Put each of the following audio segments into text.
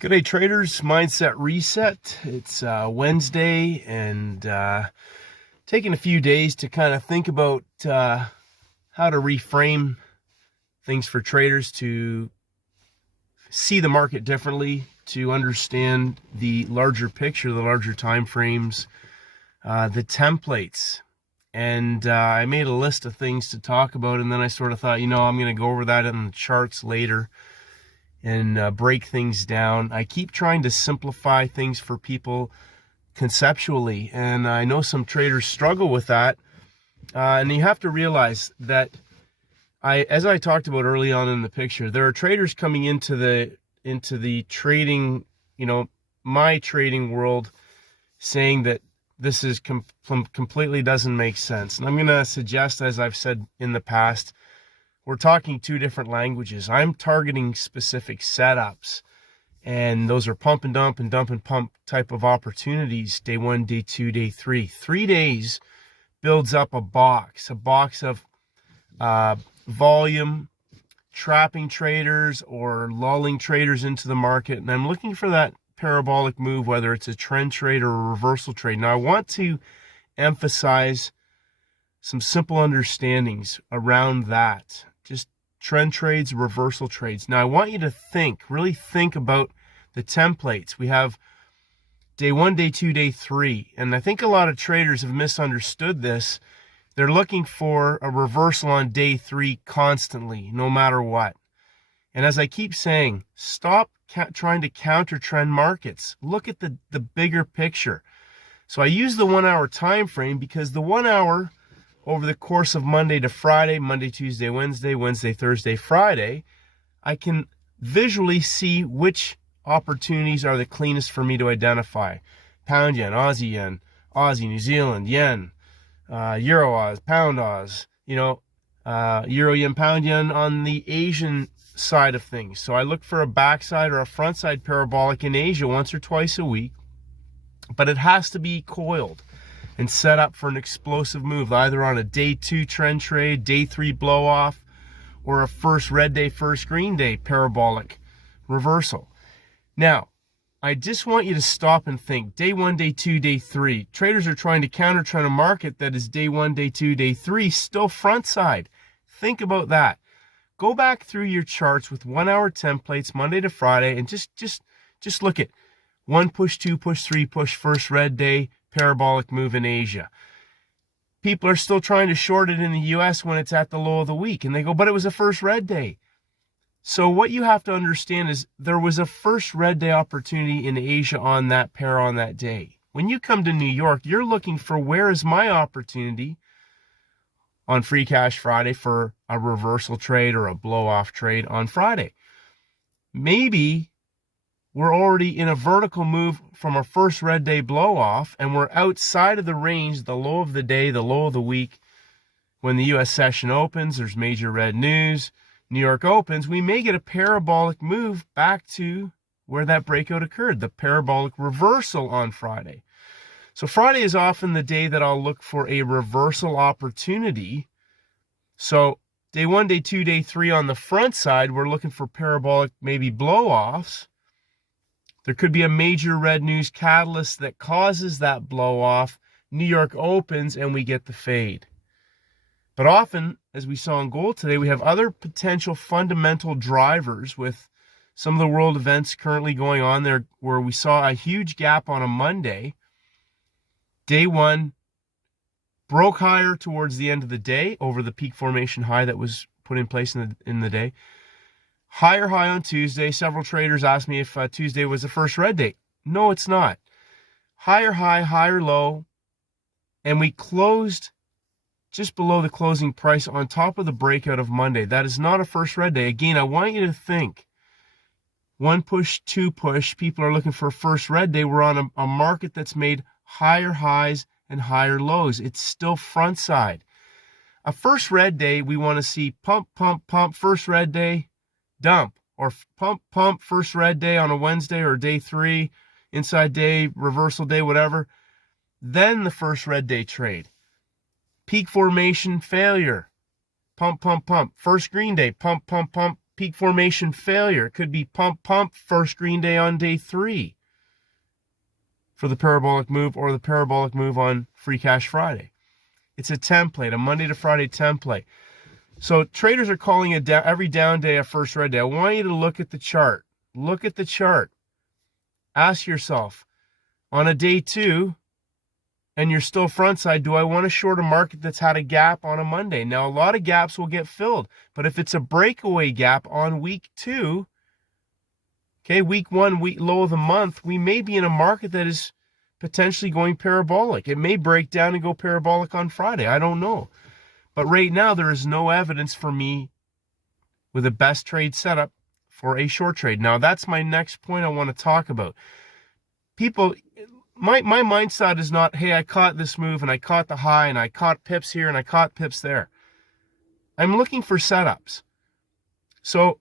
Good day, traders. Mindset reset. It's Wednesday, and taking a few days to kind of think about how to reframe things for traders to see the market differently, to understand the larger picture, the larger time frames, the templates. And I made a list of things to talk about, and then I sort of thought, I'm going to go over that in the charts later and break things down. I keep trying to simplify things for people conceptually, and I know some traders struggle with that. And you have to realize that, as I talked about early on in the picture, there are traders coming into the trading, my trading world, saying that this is completely doesn't make sense. And I'm going to suggest, as I've said in the past, we're talking two different languages. I'm targeting specific setups, and those are pump and dump and pump type of opportunities. Day one, day two, day three. 3 days builds up a box of volume, trapping traders or lulling traders into the market. And I'm looking for that parabolic move, whether it's a trend trade or a reversal trade. Now, I want to emphasize some simple understandings around that. Just trend trades, reversal trades. Now, I want you to really think about the templates. We have day one, day two, day three. And I think a lot of traders have misunderstood this. They're looking for a reversal on day three constantly, no matter what. And as I keep saying, stop trying to counter trend markets. Look at the bigger picture. So I use the 1 hour time frame because the 1 hour over the course of Monday to Friday, Monday, Tuesday, Wednesday, Thursday, Friday, I can visually see which opportunities are the cleanest for me to identify. Pound yen, Aussie, New Zealand, yen, Euro Oz, Pound Oz, Euro yen, Pound yen on the Asian side of things. So I look for a backside or a frontside parabolic in Asia once or twice a week, but it has to be coiled and set up for an explosive move, either on a day two trend trade, day three blow off, or a first red day, first green day parabolic reversal. Now, I just want you to stop and think. Day one, day two, day three. Traders are trying to counter trend a market that is day one, day two, day three, still front side. Think about that. Go back through your charts with 1 hour templates, Monday to Friday, and just look at one push, two push, three push, first red day, parabolic move in Asia. People are still trying to short it in the US when it's at the low of the week, and they go, but it was a first red day. So what you have to understand is there was a first red day opportunity in Asia on that pair on that day. When you come to New York, you're looking for, where is my opportunity on Free Cash Friday for a reversal trade or a blow off trade on Friday? Maybe we're already in a vertical move from a first red day blow off, and we're outside of the range, the low of the day, the low of the week. When the US session opens, there's major red news. New York opens, we may get a parabolic move back to where that breakout occurred, the parabolic reversal on Friday. So Friday is often the day that I'll look for a reversal opportunity. So day one, day two, day three on the front side, we're looking for parabolic, maybe blow-offs. There could be a major red news catalyst that causes that blow-off. New York opens and we get the fade. But often, as we saw in gold today, we have other potential fundamental drivers with some of the world events currently going on there, where we saw a huge gap on a Monday. Day one broke higher towards the end of the day over the peak formation high that was put in place in the day. Higher high on Tuesday. Several traders asked me if Tuesday was the first red day. No, it's not. Higher high, higher low. And we closed just below the closing price on top of the breakout of Monday. That is not a first red day. Again, I want you to think. One push, two push. People are looking for a first red day. We're on a market that's made higher highs and higher lows. It's still front side. A first red day, we want to see pump, pump, pump, first red day, dump, or pump, pump, first red day on a Wednesday or day three, inside day, reversal day, whatever. Then the first red day trade. Peak formation failure. Pump, pump, pump. First green day. Pump, pump, pump. peak formation failure. It could be pump, pump, first green day on day 3 for the parabolic move, or the parabolic move on Free Cash Friday. It's a template, a Monday to Friday template. So traders are calling it every down day a first red day. I want you to look at the chart. Look at the chart. Ask yourself, on a day 2, and you're still front side, do I want to short a market that's had a gap on a Monday? Now, a lot of gaps will get filled, but if it's a breakaway gap on week 2, okay, week 1, week low of the month, we may be in a market that is potentially going parabolic. It may break down and go parabolic on Friday. I don't know. But right now, there is no evidence for me with a best trade setup for a short trade. Now, that's my next point I want to talk about. People, my mindset is not, hey, I caught this move and I caught the high and I caught pips here and I caught pips there. I'm looking for setups. So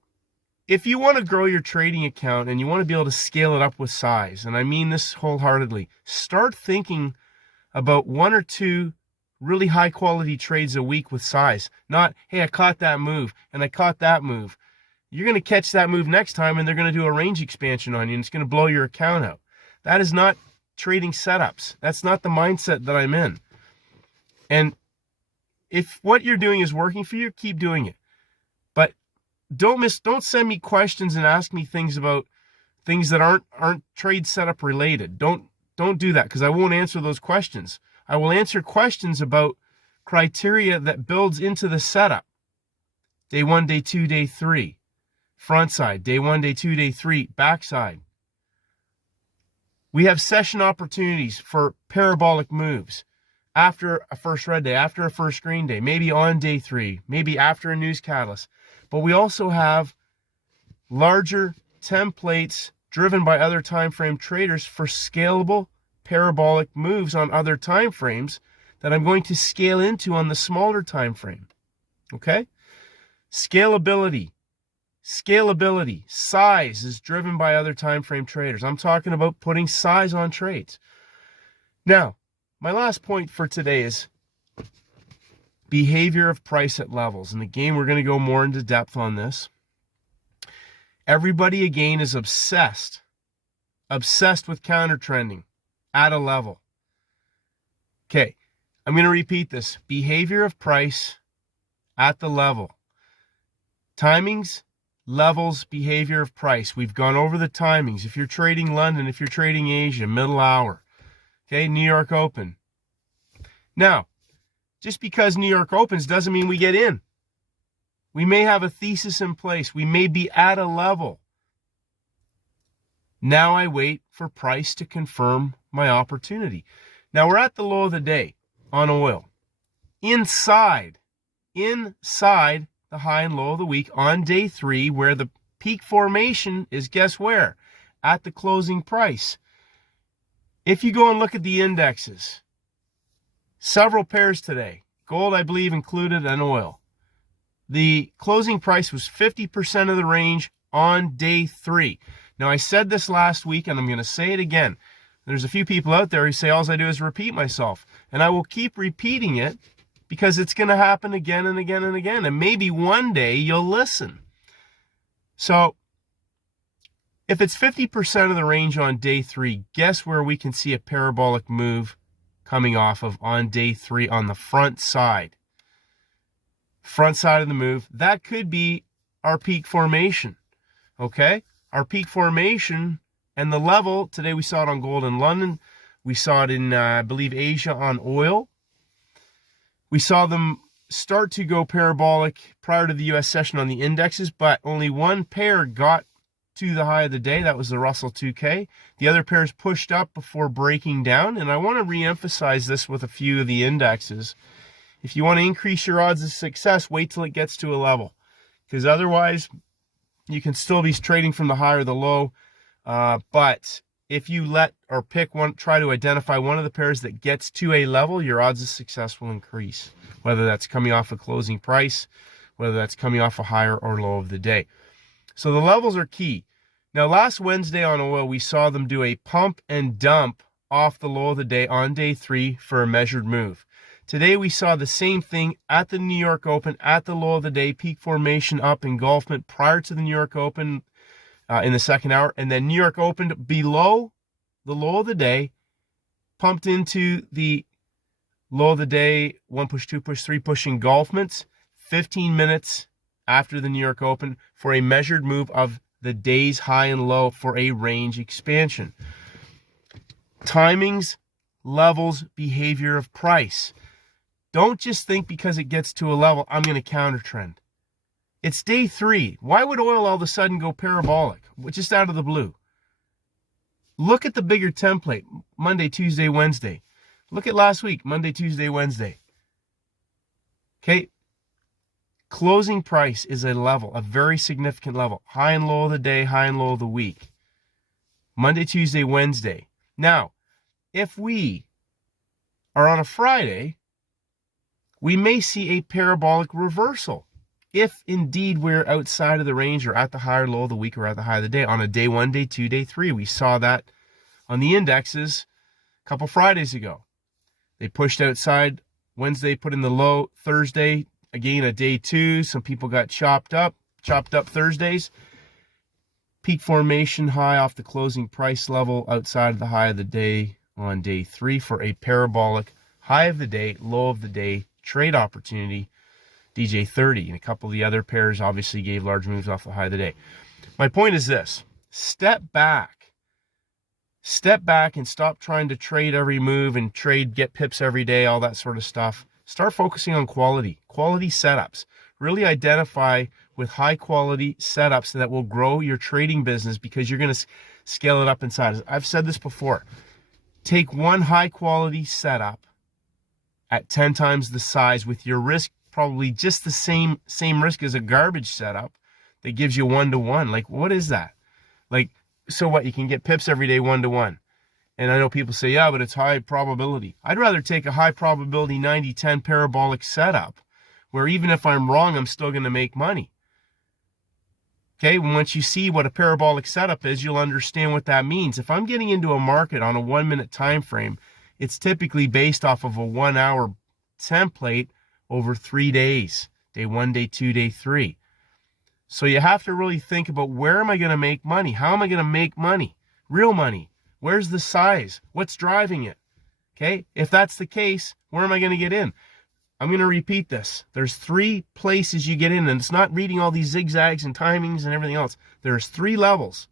if you want to grow your trading account and you want to be able to scale it up with size, and I mean this wholeheartedly, start thinking about 1 or 2 really high quality trades a week with size. Not, hey, I caught that move and I caught that move. You're going to catch that move next time and they're going to do a range expansion on you and it's going to blow your account out. That is not trading setups. That's not the mindset that I'm in. And if what you're doing is working for you, keep doing it. But don't send me questions and ask me things about things that aren't trade setup related. Don't do that, because I won't answer those questions. I will answer questions about criteria that builds into the setup. Day 1, day 2, day 3. Front side. Day 1, day 2, day 3. Backside. We have session opportunities for parabolic moves after a first red day, after a first green day, maybe on day 3, maybe after a news catalyst. But we also have larger templates driven by other time frame traders for scalable parabolic moves on other time frames that I'm going to scale into on the smaller time frame. Okay? Scalability, size is driven by other time frame traders. I'm talking about putting size on trades. Now, my last point for today is behavior of price at levels. And again, we're going to go more into depth on this. Everybody, again, is obsessed with counter trending at a level. Okay, I'm going to repeat this. Behavior of price at the level. Timings, levels, behavior of price. We've gone over the timings. If you're trading London, if you're trading Asia, middle hour. Okay, New York Open. Now, just because New York opens doesn't mean we get in. We may have a thesis in place. We may be at a level. Now I wait for price to confirm my opportunity. Now we're at the low of the day on oil. Inside the high and low of the week on day 3, where the peak formation is, guess where? At the closing price. If you go and look at the indexes, several pairs today, gold I believe included, and oil. The closing price was 50% of the range on day 3. Now I said this last week and I'm going to say it again. There's a few people out there who say all I do is repeat myself. And I will keep repeating it because it's going to happen again and again and again. And maybe one day you'll listen. So if it's 50% of the range on day 3, guess where we can see a parabolic move coming off of on day 3 on the front side. Front side of the move. That could be our peak formation. Okay? Our peak formation and the level. Today we saw it on gold in London. We saw it in, I believe, Asia on oil. We saw them start to go parabolic prior to the U.S. session on the indexes, but only one pair got to the high of the day. That was the Russell 2K. The other pairs pushed up before breaking down. And I want to re-emphasize this with a few of the indexes. If you want to increase your odds of success, wait till it gets to a level. Because otherwise, you can still be trading from the high or the low. But if you let or pick one, try to identify one of the pairs that gets to a level, your odds of success will increase. Whether that's coming off a closing price, whether that's coming off a higher or low of the day. So the levels are key. Now, last Wednesday on oil, we saw them do a pump and dump off the low of the day on day 3 for a measured move. Today we saw the same thing at the New York Open, at the low of the day, peak formation up, engulfment prior to the New York Open in the second hour, and then New York opened below the low of the day, pumped into the low of the day, 1 push, 2 push, 3 push engulfments, 15 minutes after the New York Open for a measured move of the day's high and low for a range expansion. Timings, levels, behavior of price. Don't just think because it gets to a level, I'm going to counter trend. It's day 3. Why would oil all of a sudden go parabolic? Just out of the blue. Look at the bigger template. Monday, Tuesday, Wednesday. Look at last week. Monday, Tuesday, Wednesday. Okay. Closing price is a level, a very significant level. High and low of the day, high and low of the week. Monday, Tuesday, Wednesday. Now, if we are on a Friday, we may see a parabolic reversal. If indeed we're outside of the range or at the high or low of the week or at the high of the day on a day 1, day 2, day 3. We saw that on the indexes a couple Fridays ago. They pushed outside Wednesday, put in the low. Thursday, again, a day 2. Some people got chopped up Thursdays. Peak formation high off the closing price level outside of the high of the day on day 3 for a parabolic high of the day, low of the day trade opportunity, DJ30. And a couple of the other pairs obviously gave large moves off the high of the day. My point is this: step back and stop trying to trade every move and get pips every day, all that sort of stuff. Start focusing on quality setups. Really identify with high quality setups that will grow your trading business, because you're going to scale it up in size. I've said this before. Take one high quality setup at 10 times the size with your risk probably just the same risk as a garbage setup that gives you 1-to-1. Like, what is that? Like, so what? You can get pips every day 1-to-1. And I know people say, yeah, but it's high probability. I'd rather take a high probability 90-10 parabolic setup where even if I'm wrong, I'm still going to make money. Okay, once you see what a parabolic setup is, you'll understand what that means. If I'm getting into a market on a 1-minute time frame, it's typically based off of a 1-hour template over 3 days. Day 1, day 2, day 3. So you have to really think about, where am I going to make money? How am I going to make money? Real money. Where's the size? What's driving it? Okay, if that's the case, where am I going to get in? I'm going to repeat this. There's 3 places you get in, and it's not reading all these zigzags and timings and everything else. There's 3 levels.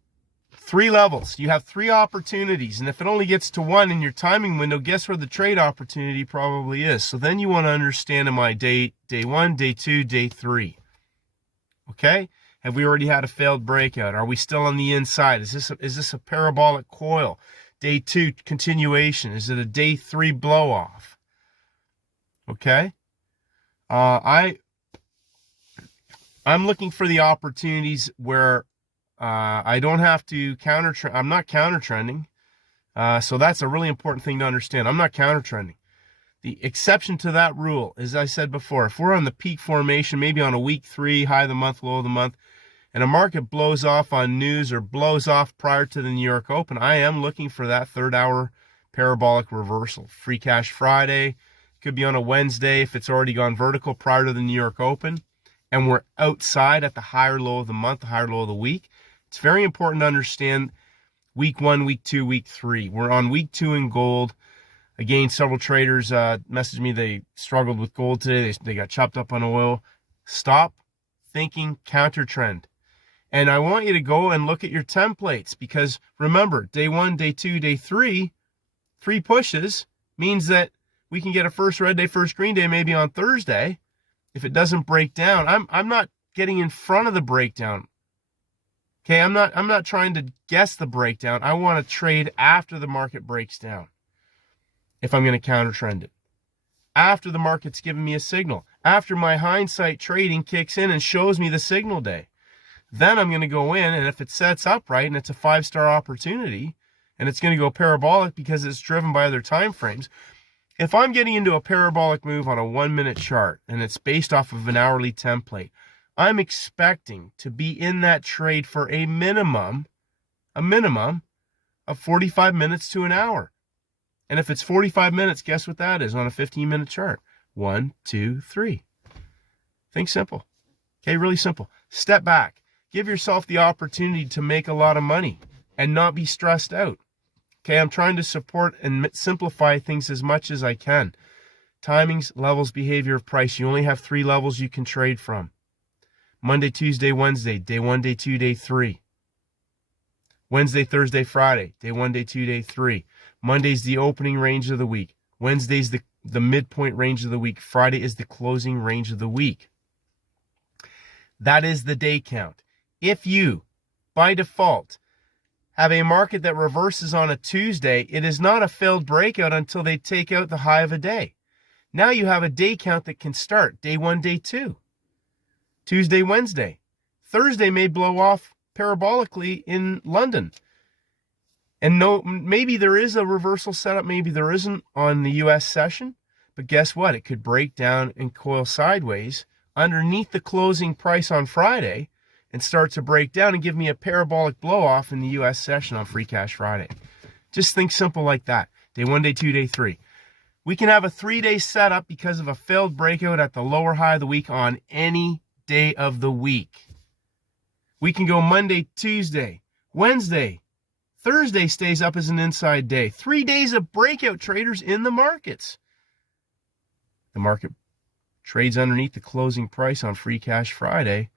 3 levels. You have 3 opportunities, and if it only gets to 1 in your timing window, guess where the trade opportunity probably is. So then you want to understand, am I day 1, day 2, day 3? Okay? Have we already had a failed breakout? Are we still on the inside? Is this a parabolic coil? Day 2 continuation. Is it a day 3 blow off? Okay? I'm looking for the opportunities where I don't have to counter. I'm not counter trending. So that's a really important thing to understand. I'm not counter trending. The exception to that rule, as I said before, if we're on the peak formation, maybe on a week 3, high of the month, low of the month, and a market blows off on news or blows off prior to the New York Open, I am looking for that 3rd hour parabolic reversal. Free Cash Friday. Could be on a Wednesday if it's already gone vertical prior to the New York Open, and we're outside at the high or low of the month, the high or low of the week. It's very important to understand week 1, week 2, week 3. We're on week 2 in gold. Again, several traders messaged me. They struggled with gold today. They got chopped up on oil. Stop thinking counter trend. And I want you to go and look at your templates, because remember, day 1, day 2, day 3, 3 pushes means that we can get a first red day, first green day maybe on Thursday. If it doesn't break down, I'm not getting in front of the breakdown. Okay, I'm not trying to guess the breakdown. I want to trade after the market breaks down. If I'm going to counter trend it, after the market's given me a signal, after my hindsight trading kicks in and shows me the signal day, then I'm going to go in, and if it sets up right and it's a 5-star opportunity and it's going to go parabolic because it's driven by other time frames. If I'm getting into a parabolic move on a 1-minute chart and it's based off of an hourly template, I'm expecting to be in that trade for a minimum of 45 minutes to an hour. And if it's 45 minutes, guess what that is on a 15-minute chart? 1, 2, 3. Think simple. Okay, really simple. Step back. Give yourself the opportunity to make a lot of money and not be stressed out. Okay, I'm trying to support and simplify things as much as I can. Timings, levels, behavior of price. You only have 3 levels you can trade from. Monday, Tuesday, Wednesday, day 1, day 2, day 3. Wednesday, Thursday, Friday, day 1, day 2, day 3. Monday's the opening range of the week. Wednesday's the midpoint range of the week. Friday is the closing range of the week. That is the day count. If you, by default, have a market that reverses on a Tuesday, it is not a failed breakout until they take out the high of a day. Now you have a day count that can start day 1, day 2. Tuesday, Wednesday. Thursday may blow off parabolically in London. And no, maybe there is a reversal setup, maybe there isn't on the US session, but guess what? It could break down and coil sideways underneath the closing price on Friday and start to break down and give me a parabolic blow off in the US session on Free Cash Friday. Just think simple like that. Day 1, day 2, day 3. We can have a 3-day setup because of a failed breakout at the lower high of the week on any day of the week. We can go Monday, Tuesday, Wednesday, Thursday stays up as an inside day. 3 days of breakout traders in the markets. The market trades underneath the closing price on Free Cash Friday.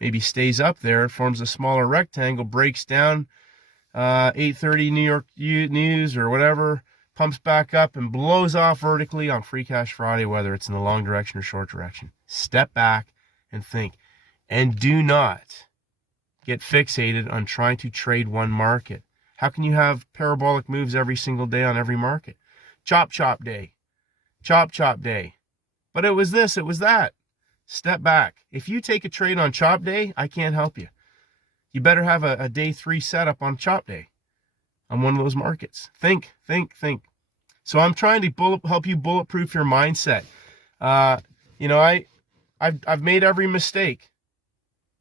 Maybe stays up there, forms a smaller rectangle, breaks down 8:30 New York news or whatever, pumps back up and blows off vertically on Free Cash Friday, whether it's in the long direction or short direction. Step back and think. And do not get fixated on trying to trade one market. How can you have parabolic moves every single day on every market? Chop day. Chop day. But it was this, it was that. Step back. If you take a trade on chop day, I can't help you. You better have a day 3 setup on chop day on one of those markets. Think. So I'm trying to help you bulletproof your mindset. I've made every mistake,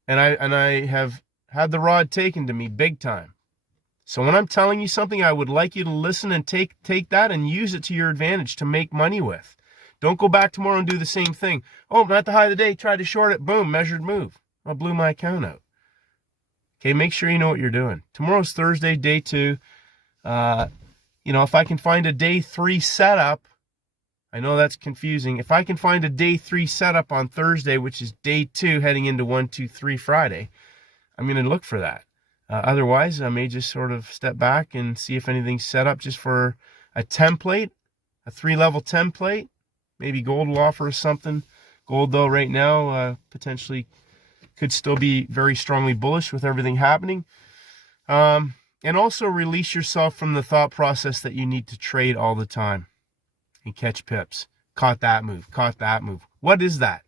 and I have had the rod taken to me big time. So when I'm telling you something, I would like you to listen and take that and use it to your advantage to make money with. Don't go back tomorrow and do the same thing. Oh, I'm at the high of the day, tried to short it, boom, measured move. I blew my account out. Okay, make sure you know what you're doing. Tomorrow's Thursday, day 2. If I can find a day 3 setup, I know that's confusing. If I can find a day 3 setup on Thursday, which is day 2 heading into 1, 2, 3 Friday, I'm going to look for that. Otherwise, I may just sort of step back and see if anything's set up just for a template, a 3-level template. Maybe gold will offer us something. Gold, though, right now, potentially could still be very strongly bullish with everything happening. And also release yourself from the thought process that you need to trade all the time and catch pips. Caught that move. What is that?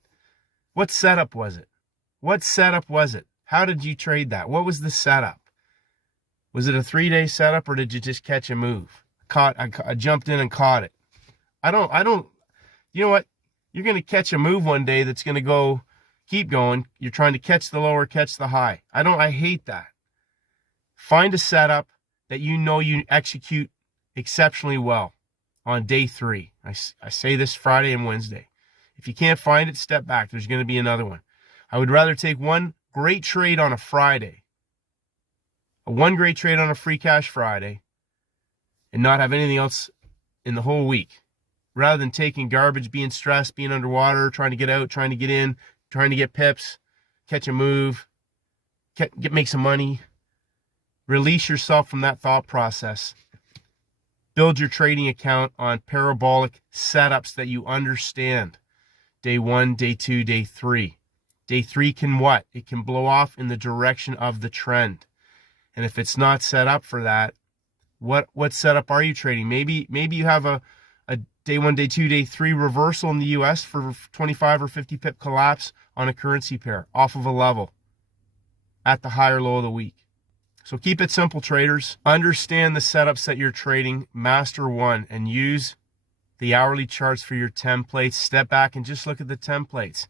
What setup was it? How did you trade that? What was the setup? Was it a 3-day setup, or did you just catch a move? I jumped in and caught it. I don't. You know what? You're going to catch a move one day that's going to keep going. You're trying to catch the lower, catch the high. I hate that. Find a setup that you know you execute exceptionally well on day 3. I say this Friday and Wednesday. If you can't find it, step back. There's going to be another one. I would rather take one great trade on a Friday, one great trade on a Free Cash Friday, and not have anything else in the whole week, rather than taking garbage, being stressed, being underwater, trying to get out, trying to get in, trying to get pips, catch a move, make some money. Release yourself from that thought process. Build your trading account on parabolic setups that you understand. Day 1, day 2, day 3. Day 3 can what? It can blow off in the direction of the trend. And if it's not set up for that, what setup are you trading? Maybe you have a day 1, day 2, day 3 reversal in the US for 25 or 50 pip collapse on a currency pair off of a level at the high or low of the week. So keep it simple, traders. Understand the setups that you're trading. Master one and use the hourly charts for your templates. Step back and just look at the templates.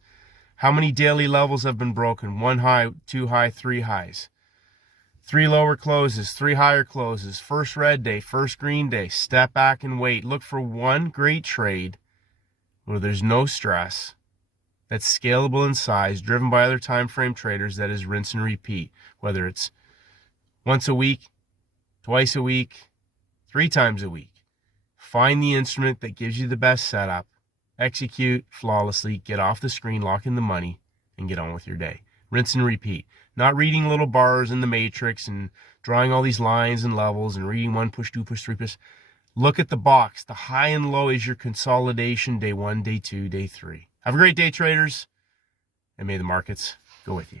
How many daily levels have been broken? 1 high, 2 high, 3 highs. 3 lower closes, 3 higher closes. First red day, first green day. Step back and wait. Look for one great trade where there's no stress, that's scalable in size, driven by other time frame traders, that is rinse and repeat, whether it's once a week, twice a week, 3 times a week. Find the instrument that gives you the best setup, execute flawlessly, get off the screen, lock in the money, and get on with your day. Rinse and repeat. Not reading little bars in the matrix and drawing all these lines and levels and reading 1 push, 2 push, 3 push. Look at the box. The high and low is your consolidation, day 1, day 2, day 3. Have a great day, traders, and may the markets go with you.